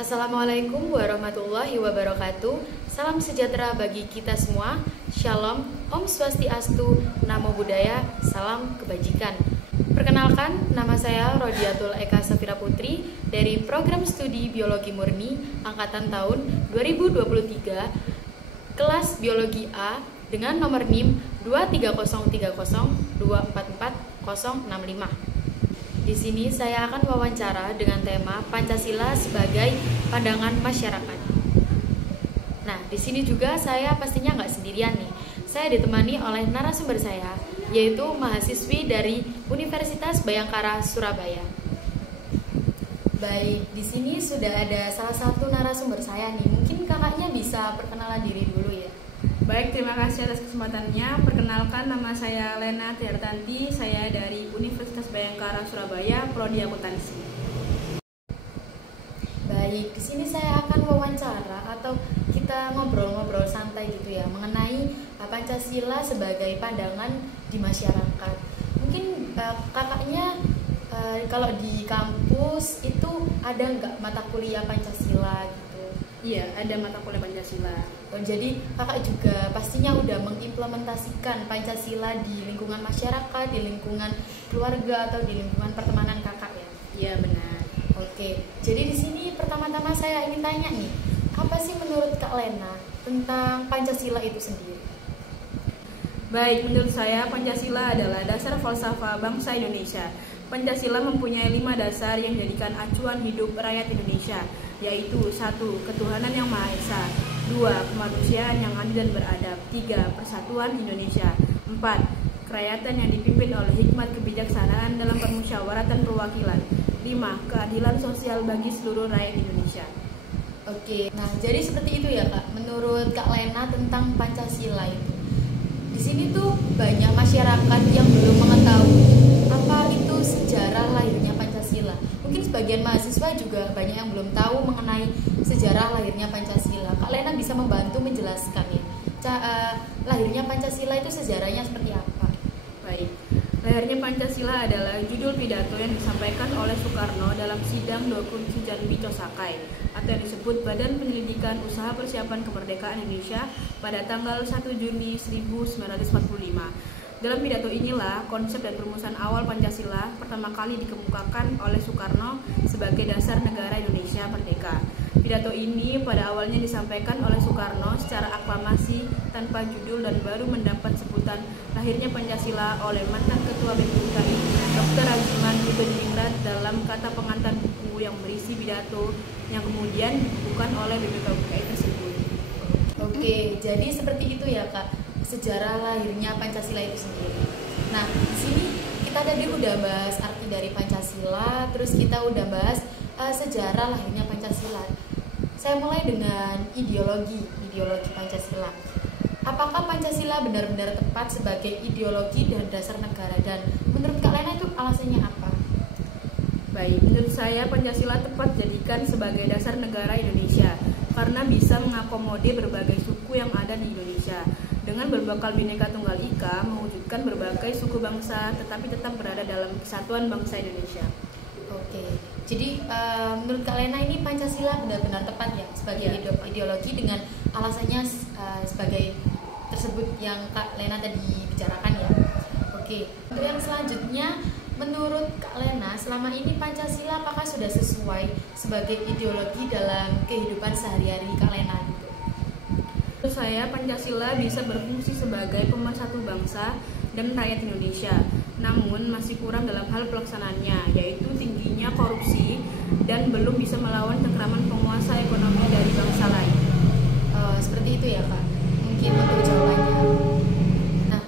Assalamualaikum warahmatullahi wabarakatuh. Salam sejahtera bagi kita semua. Shalom, Om Swastiastu, Namo Buddhaya, salam kebajikan. Perkenalkan, nama saya Rodiatul Eka Safira Putri dari Program Studi Biologi Murni Angkatan tahun 2023, kelas Biologi A dengan nomor NIM 23030244065. Di sini saya akan wawancara dengan tema Pancasila sebagai pandangan masyarakat. Nah, di sini juga saya pastinya nggak sendirian nih. Saya ditemani oleh narasumber saya, yaitu mahasiswi dari Universitas Bhayangkara Surabaya. Baik, di sini sudah ada salah satu narasumber saya nih. Mungkin kakaknya bisa perkenalan diri dulu ya. Baik, terima kasih atas kesempatannya. Perkenalkan, nama saya Lena Tiartanti. Saya dari Universitas Bhayangkara Surabaya, Prodi Akuntansi. Baik, di sini saya akan wawancara atau kita ngobrol-ngobrol santai gitu ya mengenai Pancasila sebagai pandangan di masyarakat. Mungkin kakaknya kalau di kampus itu ada nggak mata kuliah Pancasila gitu? Iya, ada mata kuliah Pancasila. Jadi kakak juga pastinya udah mengimplementasikan Pancasila di lingkungan masyarakat, di lingkungan keluarga atau di lingkungan pertemanan kakak ya? Iya, benar. Oke, jadi di sini pertama-tama saya ingin tanya nih, apa sih menurut Kak Lena tentang Pancasila itu sendiri? Baik, menurut saya Pancasila adalah dasar falsafah bangsa Indonesia. Pancasila mempunyai 5 dasar yang menjadikan acuan hidup rakyat Indonesia, yaitu 1. Ketuhanan yang Maha Esa, 2. Kemanusiaan yang adil dan beradab, 3. Persatuan Indonesia, 4. Kerakyatan yang dipimpin oleh hikmat kebijaksanaan dalam permusyawaratan perwakilan, 5. Keadilan sosial bagi seluruh rakyat Indonesia. Oke, nah jadi seperti itu ya Kak, menurut Kak Lena tentang Pancasila itu. Di sini tuh banyak masyarakat yang belum mengetahui apa itu sejarah lahirnya Pancasila. Mungkin sebagian mahasiswa juga banyak yang belum tahu mengenai sejarah lahirnya Pancasila. Kak Lena bisa membantu menjelaskan ya, lahirnya Pancasila itu sejarahnya seperti apa? Baik, lahirnya Pancasila adalah judul pidato yang disampaikan oleh Soekarno dalam sidang Dokumen Jambi Cosakai atau yang disebut Badan Penyelidikan Usaha Persiapan Kemerdekaan Indonesia pada tanggal 1 Juni 1945. Dalam pidato inilah konsep dan perumusan awal Pancasila pertama kali dikemukakan oleh Soekarno sebagai dasar negara Indonesia merdeka. Pidato ini pada awalnya disampaikan oleh Soekarno secara aklamasi tanpa judul dan baru mendapat sebutan lahirnya Pancasila oleh mantan Ketua BPUKI Dr. Rajiman Dibendingrat dalam kata pengantar buku yang berisi pidato yang kemudian dibukukan oleh BPUKI tersebut. Oke, jadi seperti itu ya Kak, sejarah lahirnya Pancasila itu sendiri. Nah, di sini kita tadi udah bahas arti dari Pancasila, terus kita udah bahas sejarah lahirnya Pancasila. Saya mulai dengan ideologi Pancasila. Apakah Pancasila benar-benar tepat sebagai ideologi dan dasar negara? Dan menurut Kak Lena itu alasannya apa? Baik, menurut saya Pancasila tepat dijadikan sebagai dasar negara Indonesia karena bisa mengakomodir berbagai suku yang ada di Indonesia. Dengan berbekal Bhinneka Tunggal Ika, mewujudkan berbagai suku bangsa tetapi tetap berada dalam kesatuan bangsa Indonesia. Oke, jadi menurut Kak Lena ini Pancasila benar-benar tepat ya sebagai ideologi dengan alasannya sebagai tersebut yang Kak Lena tadi bicarakan ya. Oke, untuk yang selanjutnya, menurut Kak Lena selama ini Pancasila apakah sudah sesuai sebagai ideologi dalam kehidupan sehari-hari Kak Lena? Menurut saya, Pancasila bisa berfungsi sebagai pemersatu bangsa dan rakyat Indonesia, namun masih kurang dalam hal pelaksanaannya, yaitu tingginya korupsi dan belum bisa melawan cengkraman penguasa ekonomi dari bangsa lain. Seperti itu ya Kak, mungkin untuk jawabannya. Nah,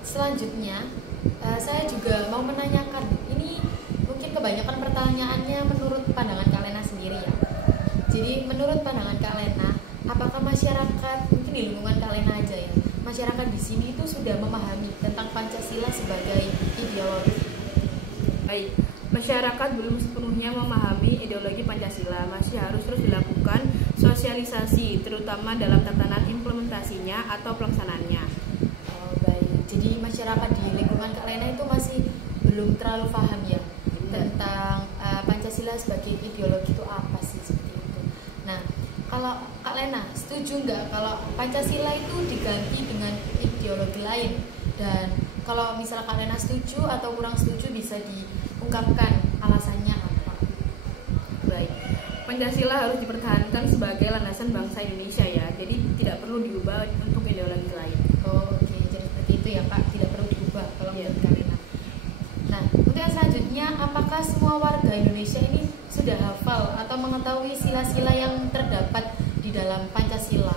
selanjutnya saya juga mau menanyakan, ini mungkin kebanyakan pertanyaannya menurut pandangan Kak Lena sendiri ya. Jadi menurut pandangan Kak Lena, apakah masyarakat, mungkin di lingkungan Kak Lena aja ya, masyarakat di sini itu sudah memahami tentang Pancasila sebagai ideologi? Baik, masyarakat belum sepenuhnya memahami ideologi Pancasila, masih harus terus dilakukan sosialisasi, terutama dalam tatanan implementasinya atau pelaksanaannya. Baik, jadi masyarakat di lingkungan Kak Lena itu masih belum terlalu paham ya tentang Pancasila sebagai ideologi itu apa sih, seperti itu. kalau Kak Lena setuju nggak kalau Pancasila itu diganti dengan ideologi lain? Dan kalau misalnya Kak Lena setuju atau kurang setuju bisa diungkapkan alasannya apa? Baik, Pancasila harus dipertahankan sebagai landasan bangsa Indonesia ya. Jadi tidak perlu diubah untuk ideologi lain. Oh, oke, jadi seperti itu ya Kak, tidak perlu diubah kalau menurut Kak Lena. Nah, untuk yang selanjutnya, apakah semua warga Indonesia ini sudah hafal atau mengetahui sila-sila yang terdapat di dalam Pancasila?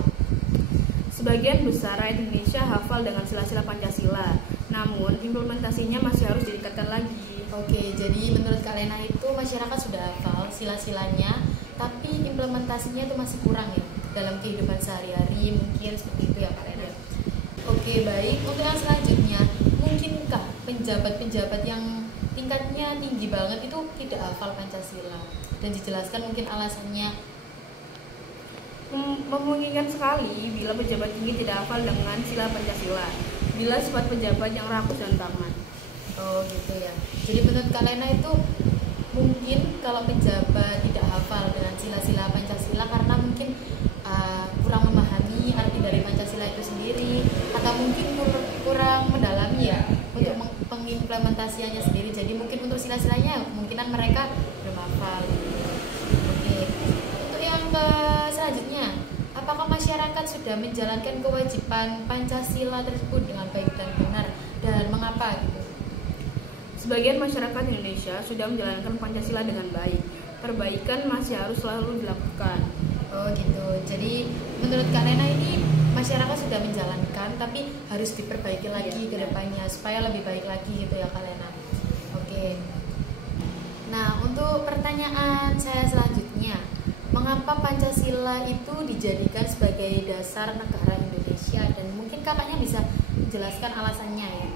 Sebagian besar rakyat Indonesia hafal dengan sila-sila Pancasila, namun implementasinya masih harus ditingkatkan lagi. Oke, jadi menurut Kak Lena itu masyarakat sudah hafal sila-silanya, tapi implementasinya itu masih kurang ya dalam kehidupan sehari-hari, mungkin seperti itu ya Kak Lena. Oke, baik. Untuk yang selanjutnya, mungkinkah penjabat-penjabat yang tingkatnya tinggi banget itu tidak hafal Pancasila? Dan dijelaskan mungkin alasannya. Memungkinkan sekali bila pejabat tinggi tidak hafal dengan sila Pancasila, bila sifat pejabat yang rakus dan tamat. Oh gitu ya. Jadi menurut Kak Lena itu mungkin kalau pejabat tidak hafal dengan sila-sila Pancasila karena mungkin kurang memahami arti dari Pancasila itu sendiri, atau mungkin kurang mendalami ya untuk pengimplementasiannya sendiri. Jadi mungkin untuk sila-silanya kemungkinan mereka belum hafal. Oke. Untuk yang selanjutnya, apakah masyarakat sudah menjalankan kewajiban Pancasila tersebut dengan baik dan benar, dan mengapa gitu? Sebagian masyarakat Indonesia sudah menjalankan Pancasila dengan baik. Perbaikan masih harus selalu dilakukan. Oh gitu. Jadi menurut Kak Lena ini masyarakat sudah menjalankan, tapi harus diperbaiki lagi ke depannya supaya lebih baik lagi gitu ya Kak Lena. Oke. Nah, untuk pertanyaan saya selanjutnya, mengapa Pancasila itu dijadikan sebagai dasar negara Indonesia, dan mungkin kakaknya bisa menjelaskan alasannya ya.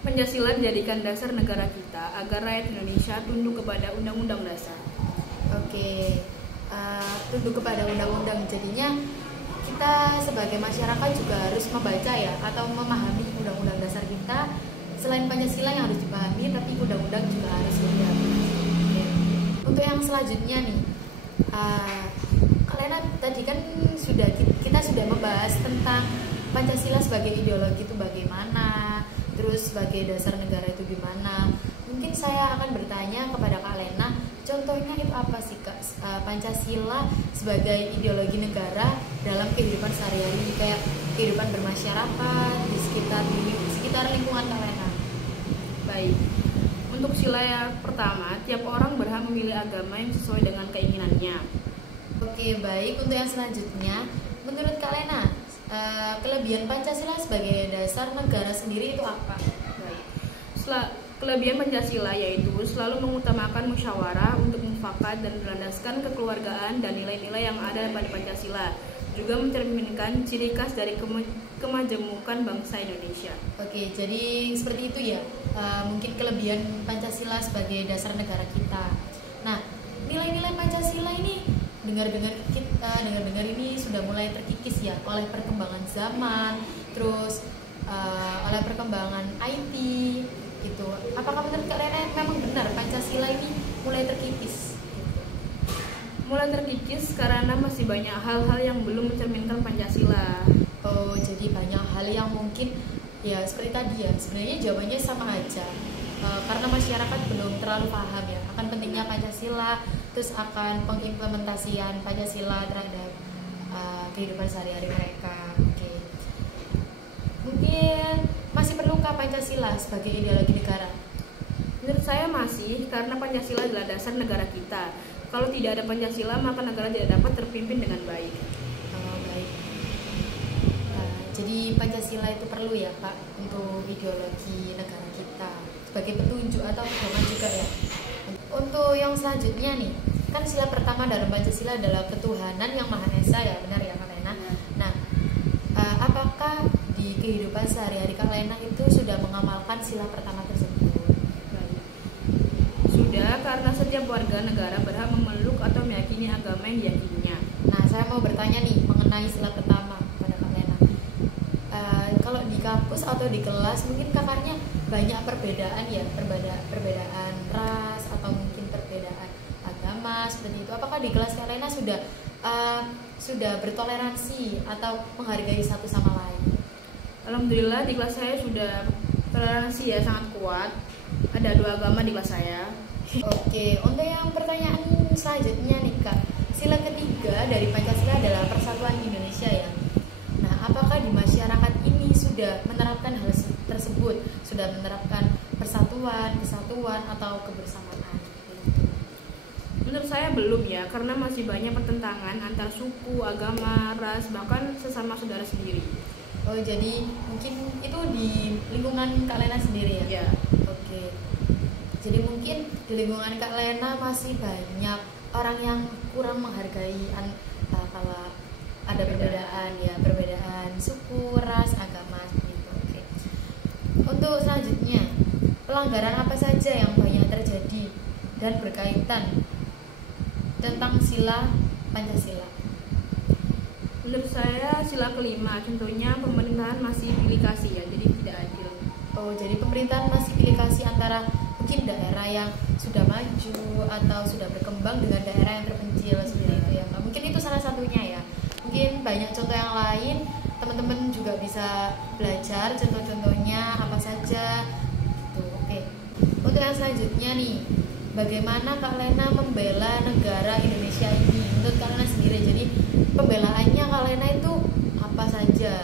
Pancasila dijadikan dasar negara kita agar rakyat Indonesia tunduk kepada Undang-Undang Dasar. Oke, tunduk kepada undang-undang. Jadinya kita sebagai masyarakat juga harus membaca ya atau memahami Undang-Undang Dasar kita. Selain Pancasila yang harus dipahami, tapi undang-undang juga harus dipahami. Untuk yang selanjutnya nih, kalian tadi kan kita sudah membahas tentang Pancasila sebagai ideologi itu bagaimana, terus sebagai dasar negara itu gimana. Mungkin saya akan bertanya kepada Kak Lena, contohnya itu apa sih Kak, Pancasila sebagai ideologi negara dalam kehidupan sehari-hari, kayak kehidupan bermasyarakat di sekitar lingkungan Kak Lena. Baik, untuk sila yang pertama, tiap orang berhak memilih agama yang sesuai dengan keinginannya. Oke, baik. Untuk yang selanjutnya, menurut Kak Lena, kelebihan Pancasila sebagai dasar negara sendiri itu apa? Baik. Kelebihan Pancasila yaitu selalu mengutamakan musyawarah untuk mufakat dan berlandaskan kekeluargaan dan nilai-nilai yang ada pada Pancasila, juga mencerminkan ciri khas dari kemajemukan bangsa Indonesia. Oke, jadi seperti itu ya. Mungkin kelebihan Pancasila sebagai dasar negara kita. Nah, nilai-nilai Pancasila ini dengar-dengar ini sudah mulai terkikis ya oleh perkembangan zaman, terus oleh perkembangan IT gitu. Apakah menurut Kak Lena memang benar Pancasila ini mulai terkikis? Mulai terkikis karena masih banyak hal-hal yang belum mencerminkan Pancasila. Oh, jadi banyak hal yang mungkin ya seperti tadi ya, sebenarnya jawabannya sama aja. Karena masyarakat belum terlalu paham ya akan pentingnya Pancasila, terus akan pengimplementasian Pancasila terhadap kehidupan sehari-hari mereka. Oke. Mungkin masih perlukah Pancasila sebagai ideologi negara? Menurut saya masih, karena Pancasila adalah dasar negara kita. Kalau tidak ada Pancasila, maka negara tidak dapat terpimpin dengan baik. Baik. Jadi Pancasila itu perlu ya Pak untuk ideologi negara kita sebagai petunjuk atau pedoman juga ya. Untuk yang selanjutnya nih, kan sila pertama dalam Pancasila adalah ketuhanan yang Maha Esa ya, benar ya Kak Lena? Nah, apakah di kehidupan sehari-hari Kak Lena itu sudah mengamalkan sila pertama tersebut? Sudah, karena setiap warga negara berhak memeluk atau meyakini agama yang diyakininya. Nah, saya mau bertanya nih mengenai sila pertama pada Kak Lena. Kalau di kampus atau di kelas mungkin kakaknya banyak perbedaan ya, perbedaan ras atau mungkin perbedaan agama seperti itu. Apakah di kelas Kak Lena sudah sudah bertoleransi atau menghargai satu sama lain? Alhamdulillah di kelas saya sudah toleransi ya, sangat kuat. Ada 2 agama di kelas saya. Oke, untuk yang pertanyaan selanjutnya nih Kak, sila ketiga dari Pancasila adalah persatuan Indonesia ya. Nah, apakah di masyarakat ini sudah menerapkan hal tersebut, sudah menerapkan persatuan, kesatuan atau kebersamaan? Menurut saya belum ya, karena masih banyak pertentangan antar suku, agama, ras, bahkan sesama saudara sendiri. Oh, jadi mungkin itu di lingkungan Kak Lena sendiri ya? Ya. Oke. Jadi mungkin di lingkungan Kak Lena masih banyak orang yang kurang menghargai kalau ada perbedaan ya, perbedaan suku, ras, agama gitu. Oke. Untuk selanjutnya, pelanggaran apa saja yang banyak terjadi dan berkaitan tentang sila Pancasila? Menurut saya sila kelima, contohnya pemerintahan masih pilih kasih ya, jadi tidak adil. Oh, jadi pemerintahan masih pilih kasih antara mungkin daerah yang sudah maju atau sudah berkembang dengan daerah yang terpencil seperti itu ya Kak. Mungkin itu salah satunya ya. Mungkin banyak contoh yang lain, teman-teman juga bisa belajar contoh-contohnya apa saja. Tuh, oke. Untuk yang selanjutnya nih, bagaimana Kak Lena membela negara Indonesia ini? Menurut Kak Lena sendiri, jadi pembelaannya Kak Lena itu apa saja?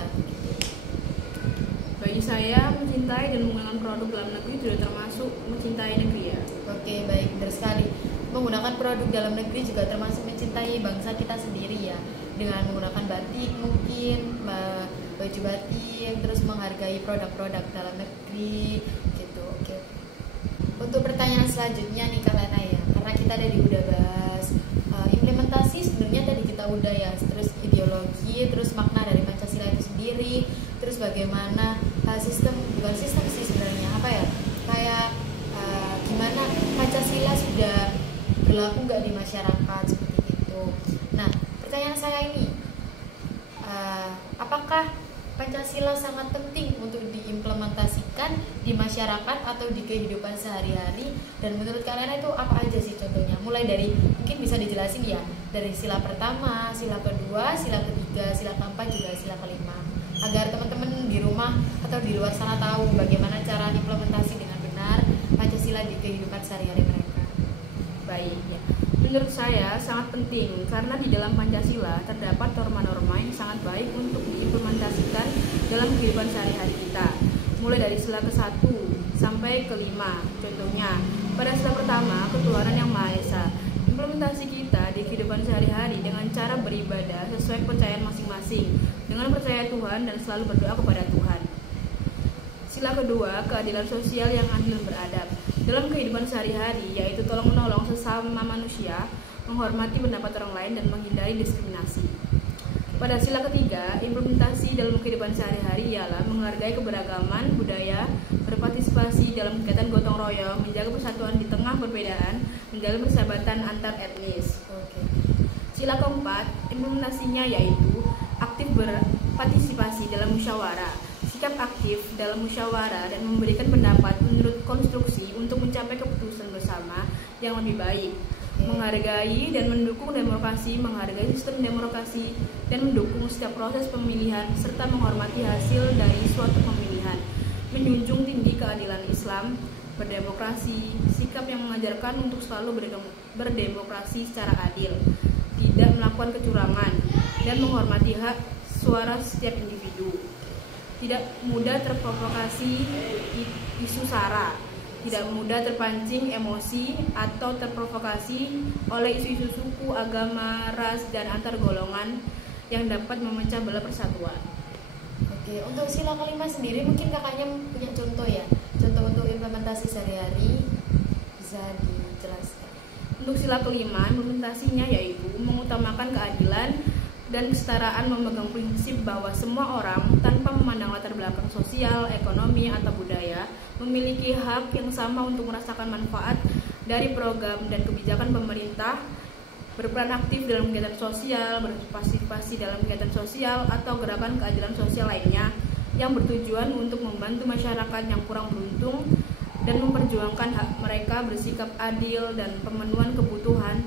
Bagi saya, mencintai dan menggunakan produk dalam negeri sudah termasuk mencintai negeri ya. Oke, baik, benar sekali. Menggunakan produk dalam negeri juga termasuk mencintai bangsa kita sendiri ya. Dengan menggunakan batik mungkin, baju batik, terus menghargai produk-produk dalam negeri gitu. Oke. Untuk pertanyaan selanjutnya nih Kak Lena ya, karena kita tadi udah bahas implementasi, sebenarnya tadi kita udah ya, terus ideologi, terus makna dari Pancasila itu sendiri, terus bagaimana bukan sistem sih sebenarnya, apa ya, kayak gimana Pancasila sudah berlaku nggak di masyarakat seperti itu. Nah, pertanyaan saya ini, apakah Pancasila sangat penting untuk diimplementasikan di masyarakat atau di kehidupan sehari-hari, dan menurut kalian itu apa aja sih contohnya? Mulai dari mungkin bisa dijelasin ya, dari sila pertama, sila kedua, sila ketiga, sila keempat, juga sila kelima, agar teman-teman di rumah atau di luar sana tahu bagaimana cara implementasi dengan benar Pancasila di kehidupan sehari-hari mereka. Baik ya. Menurut saya sangat penting karena di dalam Pancasila terdapat norma-norma yang sangat baik untuk diimplementasikan dalam kehidupan sehari-hari kita. Mulai dari sila ke-1 sampai ke-5. Contohnya, pada sila pertama, ketuhanan yang Maha Esa. Implementasi kita di kehidupan sehari-hari dengan cara beribadah sesuai kepercayaan masing-masing, dengan percaya Tuhan dan selalu berdoa kepada Tuhan. Sila kedua, keadilan sosial yang adil dan beradab. Dalam kehidupan sehari-hari, yaitu tolong-menolong sesama manusia, menghormati pendapat orang lain, dan menghindari diskriminasi. Pada sila ketiga, implementasi dalam kehidupan sehari-hari ialah menghargai keberagaman budaya, berpartisipasi dalam kegiatan gotong royong, menjaga persatuan di tengah perbedaan, menjalin persahabatan antar etnis. Sila keempat, implementasinya yaitu aktif berpartisipasi dalam musyawarah, sikap aktif dalam musyawarah dan memberikan pendapat menurut konstruksi untuk mencapai keputusan bersama yang lebih baik. Menghargai dan mendukung demokrasi, menghargai sistem demokrasi dan mendukung setiap proses pemilihan serta menghormati hasil dari suatu pemilihan. Menjunjung tinggi keadilan Islam, berdemokrasi, sikap yang mengajarkan untuk selalu berdemokrasi secara adil, tidak melakukan kecurangan, dan menghormati hak suara setiap individu. Tidak mudah terprovokasi isu sara, tidak mudah terpancing emosi atau terprovokasi oleh isu-isu suku, agama, ras, dan antar golongan yang dapat memecah belah persatuan. Oke, untuk sila kelima sendiri mungkin kakaknya punya contoh ya, contoh untuk implementasi sehari-hari, bisa dijelaskan. Untuk sila kelima, implementasinya yaitu mengutamakan keadilan dan kesetaraan, memegang prinsip bahwa semua orang tanpa memandang latar belakang sosial, ekonomi, atau budaya memiliki hak yang sama untuk merasakan manfaat dari program dan kebijakan pemerintah, berperan aktif dalam kegiatan sosial, berpartisipasi dalam kegiatan sosial atau gerakan keadilan sosial lainnya yang bertujuan untuk membantu masyarakat yang kurang beruntung dan memperjuangkan hak mereka, bersikap adil dan pemenuhan kebutuhan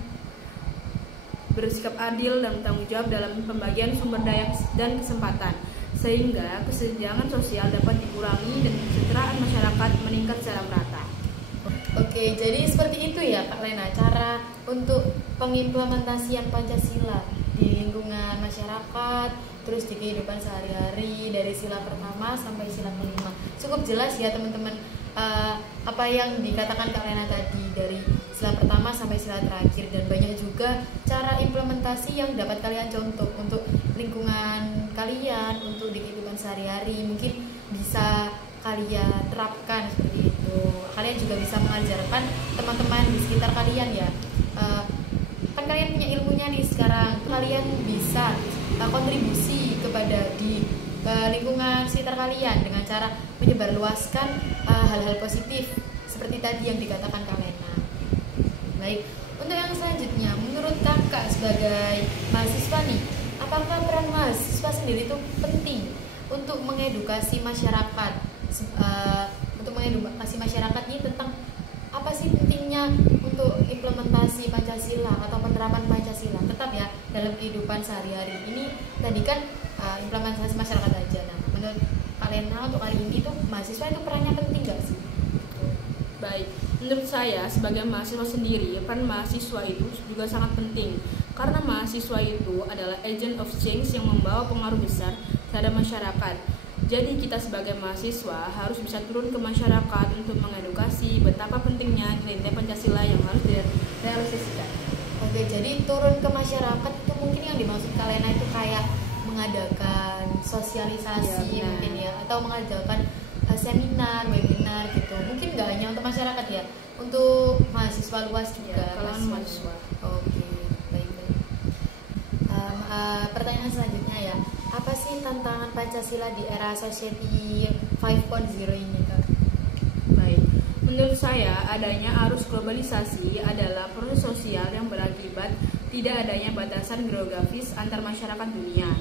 bersikap adil dan bertanggung jawab dalam pembagian sumber daya dan kesempatan, sehingga kesenjangan sosial dapat dikurangi dan kesejahteraan masyarakat meningkat secara merata. Oke, jadi seperti itu ya Kak Lena, cara untuk pengimplementasian Pancasila di lingkungan masyarakat, terus di kehidupan sehari-hari dari sila pertama sampai sila kelima. Cukup jelas ya teman-teman, apa yang dikatakan Kak Lena tadi dari sila pertama sampai sila terakhir, dan banyak juga cara implementasi yang dapat kalian contoh untuk lingkungan kalian, untuk di kehidupan sehari-hari. Mungkin bisa kalian terapkan seperti itu. Kalian juga bisa mengajarkan teman-teman di sekitar kalian ya. Kan kalian punya ilmunya nih sekarang, kalian bisa kontribusi kepada di lingkungan sekitar kalian dengan cara menyebarluaskan hal-hal positif seperti tadi yang dikatakan Kak Lena. Baik, untuk yang selanjutnya, menurut kakak sebagai mahasiswa nih, apakah peran mahasiswa sendiri itu penting untuk mengedukasi masyarakat? Untuk mengedukasi masyarakat ini tentang apa sih pentingnya untuk implementasi Pancasila atau penerapan Pancasila tetap ya dalam kehidupan sehari-hari. Ini tadi kan implementasi masyarakat aja. Nah, menurut Kak Lena untuk kali ini tuh mahasiswa itu perannya penting gak sih? Baik, menurut saya sebagai mahasiswa sendiri, peran mahasiswa itu juga sangat penting karena mahasiswa itu adalah agent of change yang membawa pengaruh besar terhadap masyarakat. Jadi kita sebagai mahasiswa harus bisa turun ke masyarakat untuk mengedukasi betapa pentingnya nilai Pancasila yang harus direalisasikan. Oke, jadi turun ke masyarakat itu mungkin yang dimaksud Kak Lena itu kayak mengadakan sosialisasi mungkin ya, atau mengadakan seminar, webinar gitu. Mungkin nggak hanya untuk masyarakat ya, untuk mahasiswa luas juga. Ya, kalangan mahasiswa. Oke, baik. Pertanyaan selanjutnya ya, apa sih tantangan Pancasila di era Society 5.0 ini Kak? Baik, menurut saya adanya arus globalisasi adalah proses sosial yang berakibat tidak adanya batasan geografis antar masyarakat dunia.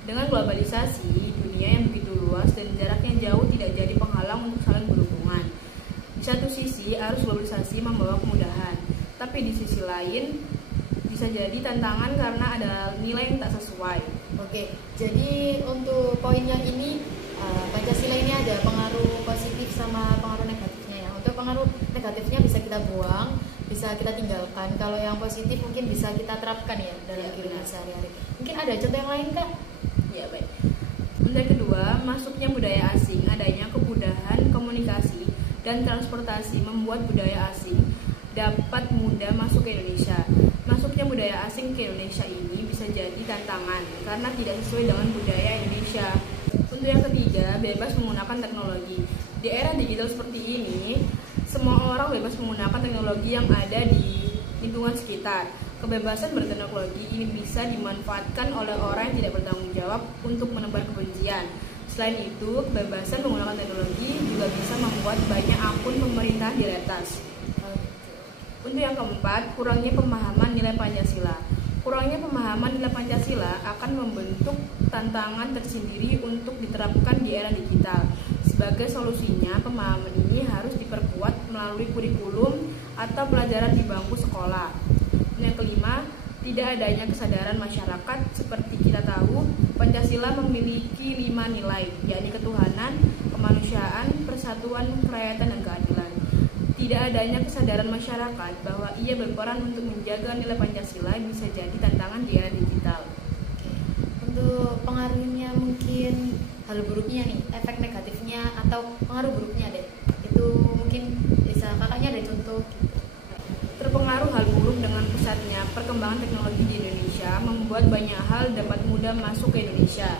Dengan globalisasi, dunia yang begitu luas dan jaraknya jauh tidak jadi penghalang untuk saling berhubungan. Di satu sisi, arus globalisasi membawa kemudahan, tapi di sisi lain bisa jadi tantangan karena ada nilai yang tak sesuai. Oke, jadi untuk poinnya ini Pancasila ini ada pengaruh positif sama pengaruh negatifnya ya. Untuk pengaruh negatifnya bisa kita buang, bisa kita tinggalkan. Kalau yang positif mungkin bisa kita terapkan ya dalam kehidupan sehari-hari. Mungkin ada contoh yang lain Kak? Ya baik. Untuk yang kedua, masuknya budaya asing, adanya kemudahan komunikasi dan transportasi membuat budaya asing dapat mudah masuk ke Indonesia. Masuknya budaya asing ke Indonesia ini bisa jadi tantangan karena tidak sesuai dengan budaya Indonesia. Untuk yang ketiga, bebas menggunakan teknologi. Di era digital seperti ini, semua orang bebas menggunakan teknologi yang ada di lingkungan sekitar. Kebebasan berteknologi ini bisa dimanfaatkan oleh orang yang tidak bertanggung jawab untuk menebar kebencian. Selain itu, kebebasan menggunakan teknologi juga bisa membuat banyak akun pemerintah diretas. Untuk yang keempat, kurangnya pemahaman nilai Pancasila. Kurangnya pemahaman nilai Pancasila akan membentuk tantangan tersendiri untuk diterapkan di era digital. Sebagai solusinya, pemahaman ini harus diperkuat melalui kurikulum atau pelajaran di bangku sekolah. Yang kelima, tidak adanya kesadaran masyarakat. Seperti kita tahu, Pancasila memiliki 5 nilai, yakni ketuhanan, kemanusiaan, persatuan, kerakyatan, dan keadilan. Tidak adanya kesadaran masyarakat bahwa ia berperan untuk menjaga nilai Pancasila bisa jadi tantangan di era digital. Untuk pengaruhnya mungkin hal buruknya nih, efek negatifnya atau pengaruh buruknya deh. Itu mungkin bisa kakaknya ada contoh. Terpengaruh hal buruk dengan pesatnya perkembangan teknologi di Indonesia membuat banyak hal dapat mudah masuk ke Indonesia.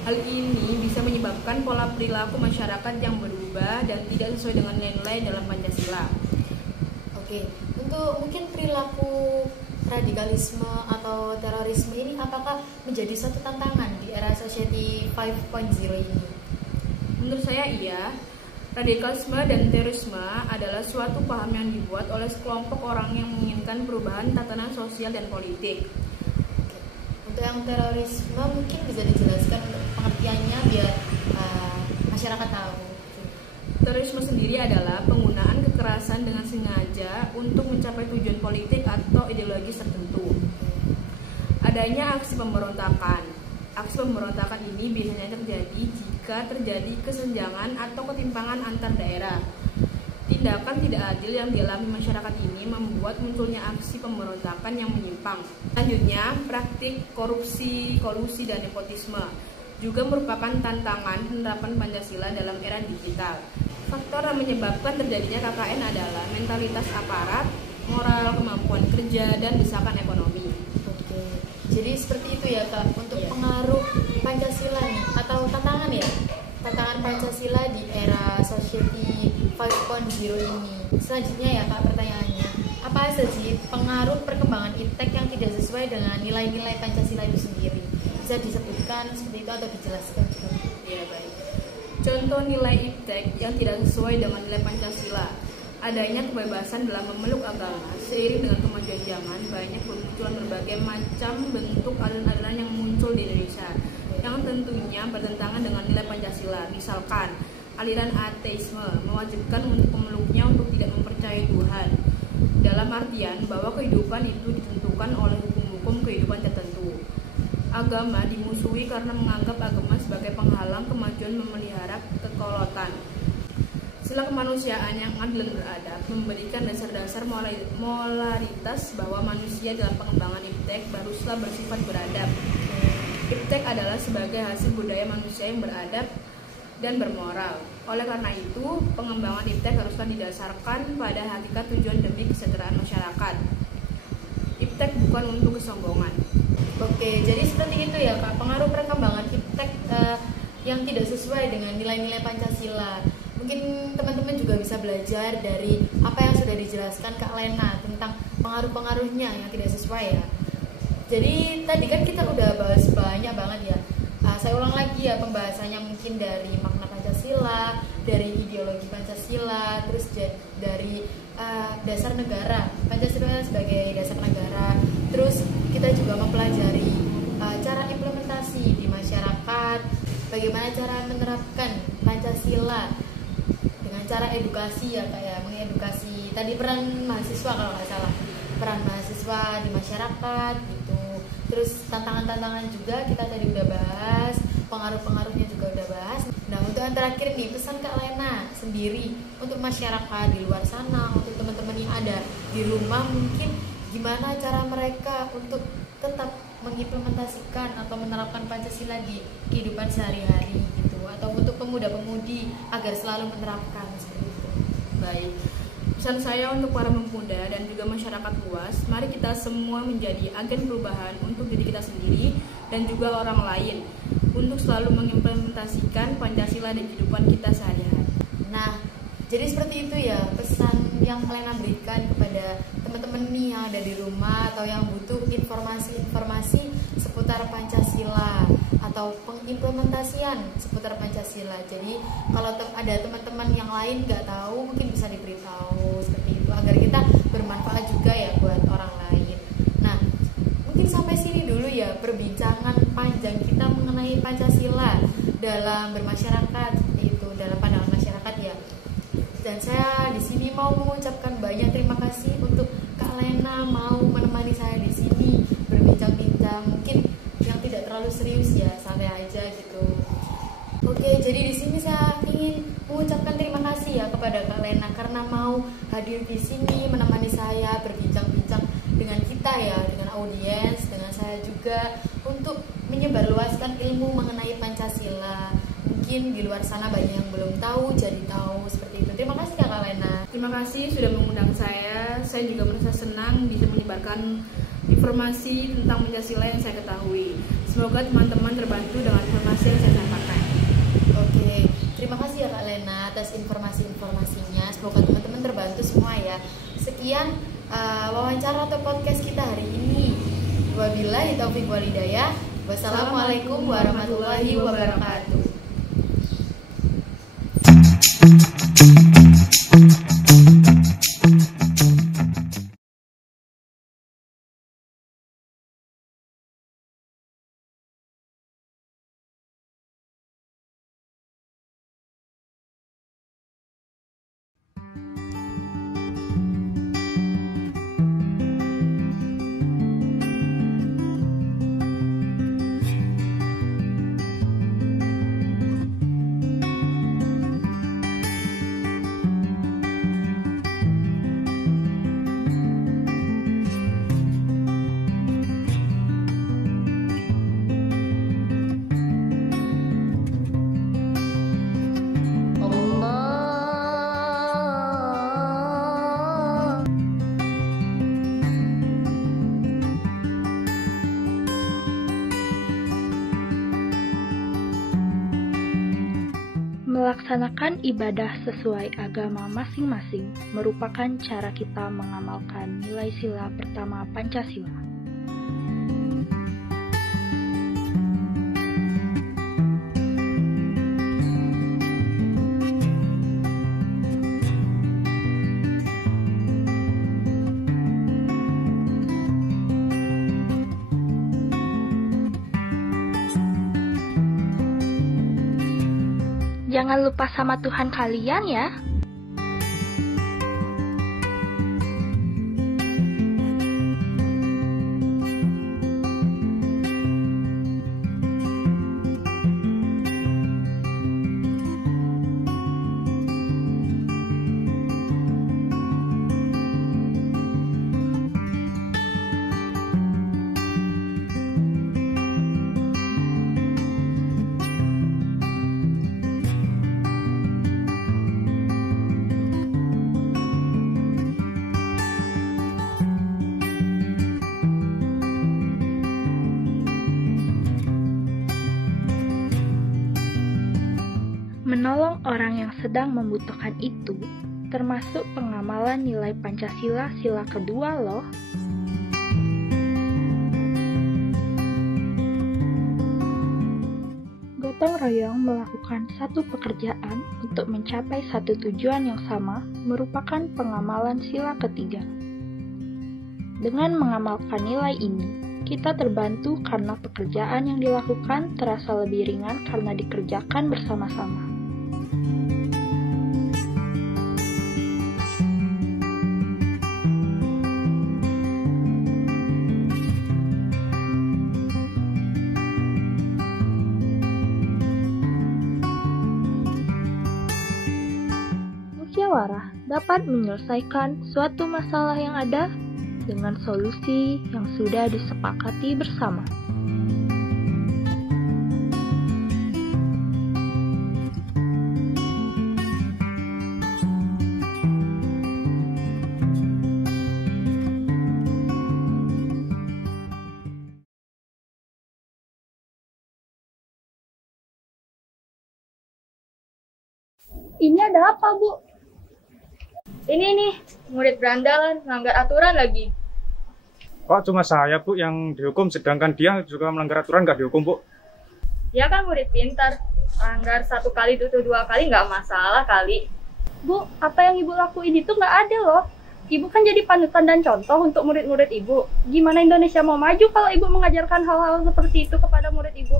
Hal ini bisa menyebabkan pola perilaku masyarakat yang berubah dan tidak sesuai dengan nilai dalam Pancasila. Oke, untuk mungkin perilaku radikalisme atau terorisme ini apakah menjadi suatu tantangan di era Society 5.0 ini? Menurut saya iya. Radikalisme dan terorisme adalah suatu paham yang dibuat oleh sekelompok orang yang menginginkan perubahan tatanan sosial dan politik. Untuk yang terorisme mungkin bisa dijelaskan untuk pengertiannya biar masyarakat tahu. Terorisme sendiri adalah penggunaan kekerasan dengan sengaja untuk mencapai tujuan politik atau ideologis tertentu. adanya aksi pemberontakan. Aksi pemberontakan ini biasanya terjadi jika terjadi kesenjangan atau ketimpangan antar daerah. Tindakan tidak adil yang dialami masyarakat ini membuat munculnya aksi pemberontakan yang menyimpang. Selanjutnya, praktik korupsi, kolusi, dan nepotisme juga merupakan tantangan penerapan Pancasila dalam era digital. Faktor yang menyebabkan terjadinya KKN adalah mentalitas aparat, moral, kemampuan kerja, dan desakan ekonomi. Oke, jadi seperti itu ya Kak, untuk pengaruh Pancasila nih, atau tantangan ya, tantangan Pancasila di era society 5.0 ini. Selanjutnya ya Kak, pertanyaannya, apa aja sih pengaruh perkembangan iptek yang tidak sesuai dengan nilai-nilai Pancasila itu sendiri? Bisa disebutkan seperti itu atau dijelaskan juga? Ya, baik. Contoh nilai iptek yang tidak sesuai dengan nilai Pancasila: adanya kebebasan dalam memeluk agama. Seiring dengan kemajuan zaman, banyak bermunculan berbagai macam bentuk aliran-aliran yang muncul di Indonesia yang tentunya bertentangan dengan nilai Pancasila. Misalkan, aliran ateisme mewajibkan untuk pemeluknya untuk tidak mempercayai Tuhan, dalam artian bahwa kehidupan itu ditentukan oleh hukum-hukum kehidupan tertentu. Agama dimusuhi karena menganggap agama sebagai penghalang kemajuan memelihara kekolot. Sila kemanusiaan yang adil dan beradab memberikan dasar-dasar moralitas bahwa manusia dalam pengembangan iptek haruslah bersifat beradab. Iptek adalah sebagai hasil budaya manusia yang beradab dan bermoral. Oleh karena itu, pengembangan iptek haruslah didasarkan pada hakikat tujuan demi kesejahteraan masyarakat. Iptek bukan untuk kesombongan. Oke, jadi seperti itu ya Kak, pengaruh perkembangan iptek yang tidak sesuai dengan nilai-nilai Pancasila. Mungkin teman-teman juga bisa belajar dari apa yang sudah dijelaskan Kak Lena tentang pengaruh-pengaruhnya yang tidak sesuai ya. Jadi tadi kan kita udah bahas banyak banget ya. Saya ulang lagi ya pembahasannya, mungkin dari makna Pancasila, dari ideologi Pancasila, terus dari dasar negara, Pancasila sebagai dasar negara. Terus kita juga mempelajari cara implementasi di masyarakat, bagaimana cara menerapkan Pancasila dengan cara edukasi ya kayak mengedukasi. Tadi peran mahasiswa kalau nggak salah, peran mahasiswa di masyarakat gitu. Terus tantangan-tantangan juga kita tadi udah bahas, pengaruh-pengaruhnya juga udah bahas. Nah, untuk yang terakhir nih, pesan Kak Lena sendiri untuk masyarakat di luar sana, untuk teman-teman yang ada di rumah, mungkin gimana cara mereka untuk tetap mengimplementasikan atau menerapkan Pancasila di kehidupan sehari-hari gitu, atau untuk pemuda-pemudi agar selalu menerapkan seperti itu. Baik. Pesan saya untuk para pemuda dan juga masyarakat luas, mari kita semua menjadi agen perubahan untuk diri kita sendiri dan juga orang lain, untuk selalu mengimplementasikan Pancasila di kehidupan kita sehari-hari. Nah, jadi seperti itu ya pesan yang Lena berikan kepada teman-teman nih yang ada di rumah atau yang butuh informasi-informasi seputar Pancasila atau pengimplementasian seputar Pancasila. Jadi kalau ada teman-teman yang lain nggak tahu, mungkin bisa diberitahu seperti itu agar kita bermanfaat juga ya buat orang lain. Nah, mungkin sampai sini dulu ya perbincangan panjang kita mengenai Pancasila dalam bermasyarakat, itu dalam pandangan masyarakat ya. Dan saya di sini mau mengucapkan banyak terima kasih untuk Kak Lena mau menemani saya di sini berbincang-bincang, mungkin yang tidak terlalu serius ya, santai aja gitu. Oke, jadi di sini saya ingin mengucapkan terima kasih ya kepada Kak Lena karena mau hadir di sini menemani saya berbincang-bincang dengan kita ya, dengan audiens, dengan saya juga untuk menyebarluaskan ilmu mengenai Pancasila. Mungkin di luar sana banyak yang belum tahu, jadi tahu seperti itu. Terima kasih Kak Lena. Terima kasih sudah mengundang saya. Saya juga merasa senang bisa menyebarkan informasi tentang Pancasila yang saya ketahui. Semoga teman-teman terbantu dengan informasi yang saya sampaikan. Oke, terima kasih ya Kak Lena atas informasi-informasinya. Semoga teman-teman terbantu semua ya. Sekian wawancara atau podcast kita hari ini. Wabillahi taufiq wal hidayah. Wassalamualaikum warahmatullahi wabarakatuh. Melaksanakan ibadah sesuai agama masing-masing merupakan cara kita mengamalkan nilai sila pertama Pancasila. Jangan lupa sama Tuhan kalian ya. Menolong orang yang sedang membutuhkan itu, termasuk pengamalan nilai Pancasila sila kedua loh. Gotong royong melakukan satu pekerjaan untuk mencapai satu tujuan yang sama merupakan pengamalan sila ketiga. Dengan mengamalkan nilai ini, kita terbantu karena pekerjaan yang dilakukan terasa lebih ringan karena dikerjakan bersama-sama. Musyawarah dapat menyelesaikan suatu masalah yang ada dengan solusi yang sudah disepakati bersama. Ini ada apa, Bu? Ini nih, murid berandalan, melanggar aturan lagi. Kok cuma saya, Bu, yang dihukum, sedangkan dia juga melanggar aturan nggak dihukum, Bu? Dia kan murid pintar, melanggar 1 kali, tutup 2 kali nggak masalah kali. Bu, apa yang Ibu lakuin itu nggak ada loh. Ibu kan jadi panutan dan contoh untuk murid-murid Ibu. Gimana Indonesia mau maju kalau Ibu mengajarkan hal-hal seperti itu kepada murid Ibu?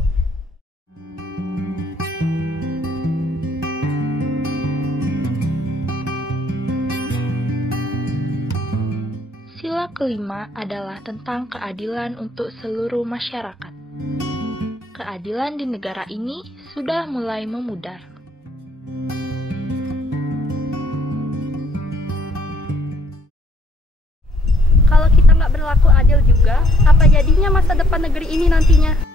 Sila kelima adalah tentang keadilan untuk seluruh masyarakat. Keadilan di negara ini sudah mulai memudar. Kalau kita nggak berlaku adil juga, apa jadinya masa depan negeri ini nantinya?